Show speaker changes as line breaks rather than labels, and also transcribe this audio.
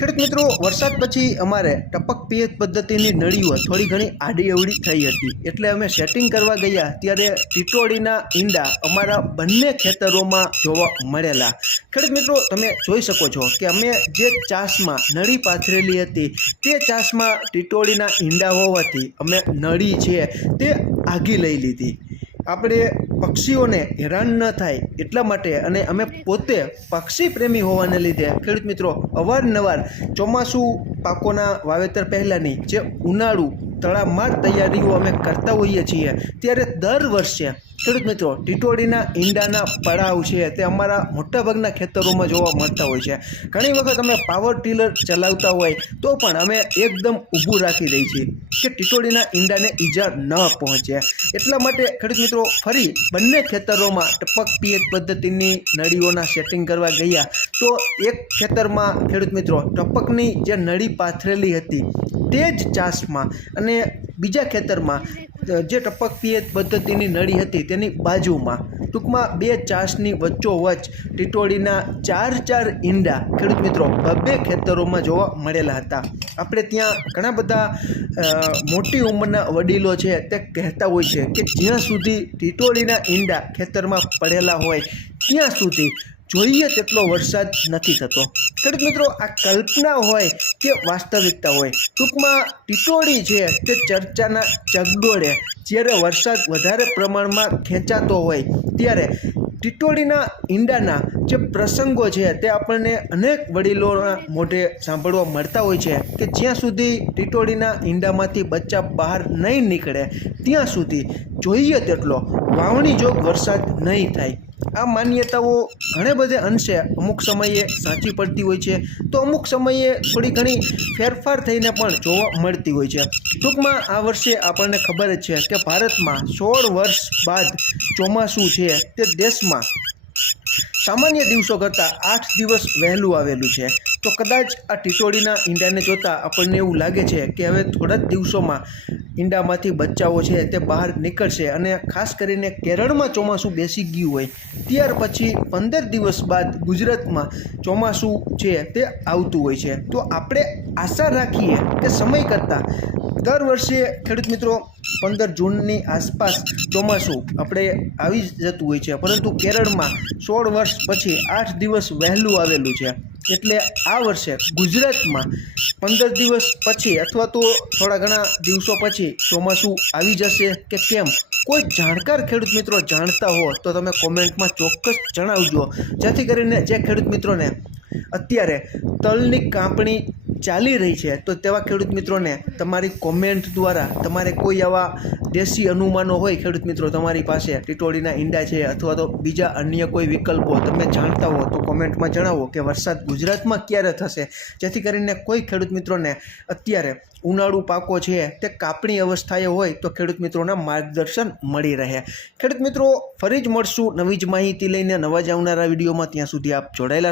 ખેડૂત મિત્રો, વરસાદ પછી અમારે ટપક પિયત પદ્ધતિની નળીઓ થોડી ઘણી આડી અવડી થઈ હતી. એટલે અમે સેટિંગ કરવા ગયા ત્યારે ટીટોળીના ઈંડા અમારા બંને ખેતરોમાં જોવા મળેલા. ખેડૂત મિત્રો, તમે જોઈ શકો છો કે અમે જે ચાસમાં નળી પાથરેલી હતી, તે ચાસમાં ટીટોળીના ઈંડા હોવાથી અમે નળી છે તે આગી લઈ લીધી. આપણે પક્ષીઓને હેરાન ન થાય એટલા માટે અને અમે પોતે પક્ષી પ્રેમી હોવાને લીધે, ખેડૂત મિત્રો, અવારનવાર ચોમાસું પાકોના વાવેતર પહેલાંની જે ઉનાળુ તળામાર તૈયારીઓ અમે કરતા હોઈએ છીએ. ત્યારે દર વર્ષે, ખેડૂત મિત્રો, ટીટોળીના ઈંડાના પડાવ છે તે અમારા મોટાભાગના ખેતરોમાં જોવા મળતા હોય છે. ઘણી વખત અમે પાવર ટીલર ચલાવતા હોય તો પણ અમે એકદમ ઊભું રાખી દઈએ છીએ કે ટીટોળીના ઈંડાને ઈજા ન પહોંચે. એટલા માટે, ખેડૂત મિત્રો, ફરી બંને ખેતરોમાં ટપક પિયત પદ્ધતિની નળીઓના સેટિંગ કરવા ગયા. તો એક ખેતરમાં, ખેડૂત મિત્રો, ટપકની જે નળી પાથરેલી હતી તે જ ચાસમાં અને બીજા ખેતરમાં, જે ટપક પિયત પદ્ધતિની નળી હતી તેની બાજુમાં, ટૂંકમાં બે ચાસની વચ્ચોવચ્ચ ટીટોળીના ચાર ચાર ઈંડા ખેડૂત મિત્રો બબ્બે ખેતરોમાં જોવા મળેલા હતા. આપણે ત્યાં ઘણા બધા મોટી ઉંમરના વડીલો છે તે કહેતા હોય છે કે જ્યાં સુધી ટીટોળીના ઈંડા ખેતરમાં પડેલા હોય, ત્યાં સુધી જોઈએ તેટલો વરસાદ નથી થતો. ખેડૂત મિત્રો, આ કલ્પના હોય કે વાસ્તવિકતા હોય. ટૂંકમાં ટીટોળી છે તે ચર્ચાના ચગડોળે. જ્યારે વરસાદ વધારે પ્રમાણમાં ખેંચાતો હોય, ત્યારે ટીટોળીના ઈંડાના જે પ્રસંગો છે તે આપણને અનેક વડીલોના મોઢે સાંભળવા મળતા હોય છે કે જ્યાં સુધી ટીટોળીના ઈંડામાંથી બચ્ચા બહાર નહીં નીકળે, ત્યાં સુધી જોઈએ તેટલો વાવણી જોગ વરસાદ નહીં થાય. આ માન્યતાઓ ઘણે બધે અંશે અમુક સમયે સાચી પડતી હોય છે. તો અમુક સમયે થોડી ઘણી ફેરફાર થઈને પણ જોવા મળતી હોય છે. ટૂંકમાં આ વર્ષે આપણને ખબર જ છે કે ભારતમાં સોળ વર્ષ બાદ ચોમાસું છે તે દેશમાં સામાન્ય દિવસો કરતાં આઠ દિવસ વહેલું આવેલું છે. તો કદાચ આ ટીટોળીના ઈંડાને જોતાં આપણને એવું લાગે છે કે હવે થોડા જ દિવસોમાં ઈંડામાંથી બચ્ચાઓ છે તે બહાર નીકળશે અને ખાસ કરીને કેરળમાં ચોમાસું બેસી ગયું હોય, ત્યાર પછી પંદર દિવસ બાદ ગુજરાતમાં ચોમાસું છે તે આવતું હોય છે. તો આપણે આશા રાખીએ કે સમય કરતાં દર વર્ષે ખેડૂત મિત્રો પંદર જૂનની આસપાસ ચોમાસું આપણે આવી જતું હોય છે. પરંતુ કેરળમાં સોળ વર્ષ પછી આઠ દિવસ વહેલું આવેલું છે. એટલે આ વર્ષે ગુજરાતમાં પંદર દિવસ પછી અથવા તો થોડા ઘણા દિવસો પછી ચોમાસું આવી જશે કે કેમ? કોઈ જાણકાર ખેડૂત મિત્રો જાણતા હો તો તમે કોમેન્ટમાં ચોક્કસ જણાવજો. જેથી કરીને જે ખેડૂત મિત્રોને અત્યારે તલની કાપણી ચાલી રહી છે, તો તેવા ખેડૂત મિત્રોને તમારી કોમેન્ટ દ્વારા તમારે કોઈ આવા દેશી અનુમાનો હોય ખેડૂત મિત્રો તમારી પાસે, ટીટોળીના ઈંડા છે અથવા તો બીજા અન્ય કોઈ વિકલ્પો તમે જાણતા હો તો કોમેન્ટમાં જણાવો કે વરસાદ ગુજરાતમાં ક્યારે થશે? જેથી કરીને કોઈ ખેડૂત મિત્રોને અત્યારે ઉનાળુ પાકો છે, તે કાપણી અવસ્થાએ હોય તો ખેડૂત મિત્રોના માર્ગદર્શન મળી રહે. ખેડૂત મિત્રો, ફરી જ મળશું નવી જ માહિતી લઈને નવા જ આવનારા વિડીયોમાં. ત્યાં સુધી આપ જોડાયેલા